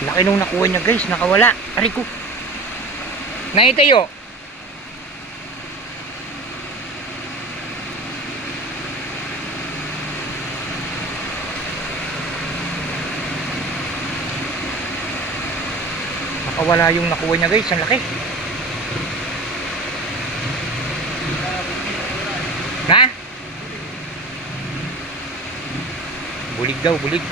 Laki nung nakuha niya guys, nakawala. Aray ko. Naitayo. Nakawala yung nakuha niya guys, ang laki. Na? Bulig daw, bulig.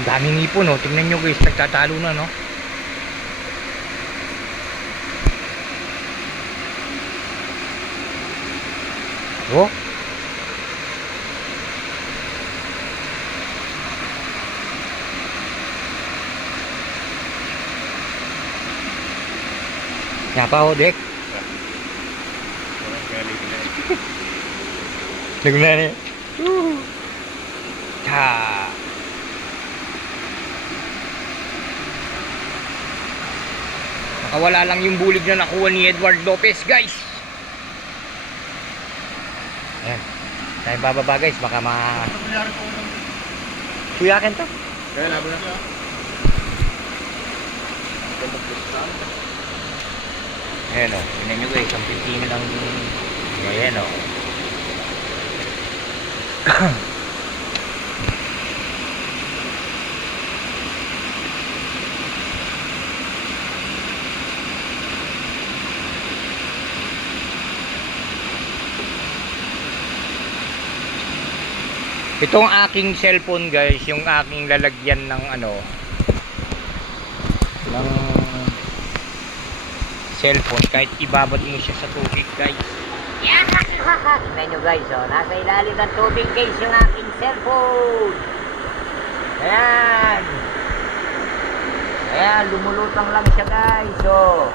Daming ipon, no? Tingnan nyo guys, nagtatalo na, no? Oh? Yan pa ho, Dek. Naguna niya. Ta. Nakawala lang yung bulig na nakuha ni Edward Lopez, guys. Ayan. Tayo bababa, guys. Baka suyakin to. Kaya labo na. Ayan o. Tignan nyo guys. Ang pitin lang. Ayan o. Itong aking cellphone guys, yung aking lalagyan ng ano, ng cellphone, kahit ibabad mo siya sa tubig guys. Tignan nyo guys, oh, nasa ilalim ng tubig guys yung aking cellphone. Ayan. Ayan, lumulutang lang siya guys, oh.